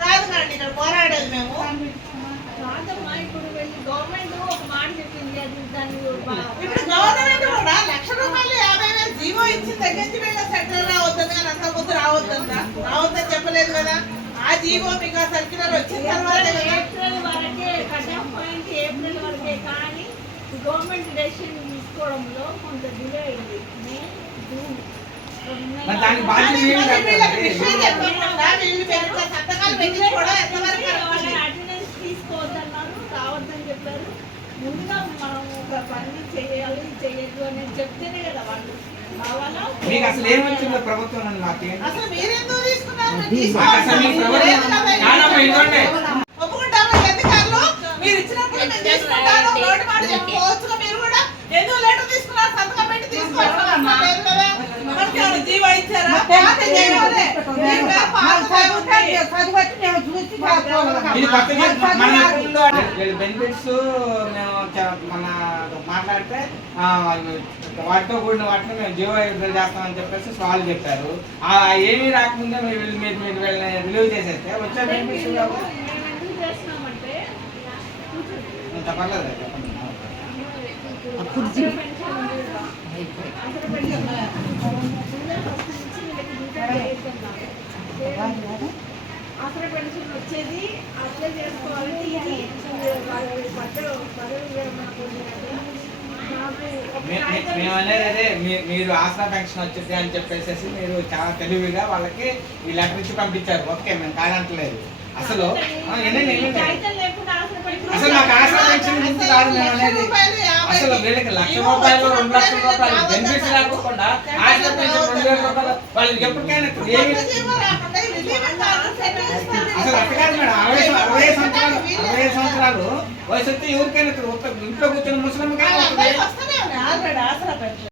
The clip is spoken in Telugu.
రాదు మేడం ఇక్కడ పోరాడేది మేము. రాదమ్మా ఇప్పుడు వెళ్ళి గవర్నమెంట్ ఒక మాట చెప్పింది అది జీవో ఇచ్చి తగ్గించి వెళ్ళిన సెంటర్ రావద్దని కానీ అంత ముందు రావద్దందా రావద్దని చెప్పలేదు కదా. ఆ జీవో మీకు ఆ సర్క్యులర్ కానీ గవర్నమెంట్ డెసిషన్ తీసుకోవడంలో కొంత డిలే అయింది. May June. మరి దానికి బాధ్యత ఏమి ముందుగా మనం ఒక పని చేయాలి చేయొద్దు అనేది చెప్తేనే కదా వాళ్ళు. కావాలా? మీకు అసలు ఏమొచ్చిందో ప్రభుత్వం అని మాకు? ఏంటి? అసలు మీరెందుకు తీసుకున్నారు? మీరు అసలు మీ ప్రభుత్వం అధికారులు ఇచ్చినప్పుడు మేము తీసుకుంటాను. నోటి మాట చెప్పుకోవచ్చు ఇది. మన వీళ్ళ బెనిఫిట్స్ మేము మన మాట్లాడితే ఆ, వాటితో కూడిన వాటిని మేము జీవో విడుదల చేస్తామని చెప్పేసి వాళ్ళు చెప్పారు. ఆ ఏమీ రాకముందే మీరు వీళ్ళు- మీరు మీరు వీళ్ళని రిలీవ్ చేసేస్తే వచ్చే బెనిఫిట్స్ పర్లేదు చెప్పండి అప్పుడు పెన్షన్ ఉంది కదా. అసలు పెన్షన్ జూలై ఫస్ట్ నుంచి వీళ్ళకి జీతం వేస్తున్నాం. అసలు పెన్షన్ వచ్చేది అప్లై చేసుకోవాలంటే ఇది పదవి విరమణ మేము అనేది మీరు ఆసరా పెన్షన్ వచ్చింది అని చెప్పేసి మీరు చాలా తెలివిగా వాళ్ళకి ఈ లెటర్ ఇచ్చి పంపించారు. ఓకే మేము కాదంటలేదు. అసలు అసలు పెన్షన్ అసలు నాకు ఆసరా పెన్షన్ గురించి కాదు మేము అనేది అసలు వీళ్ళకి లక్ష రూపాయలు రెండు లక్షల రూపాయలు వీళ్ళకి బెనిఫిట్స్. రాకుండా ఆసరా పెన్షన్ రెండు వేల రూపాయలు వాళ్ళకి ఎప్పటికైనా ఏమి అసలు మేడం అరవై అరవై సంవత్సరాలు అరవై సంవత్సరాలు వయసు వస్తే ఎవరికైనా ఇంట్లో కూర్చొని ముసలిం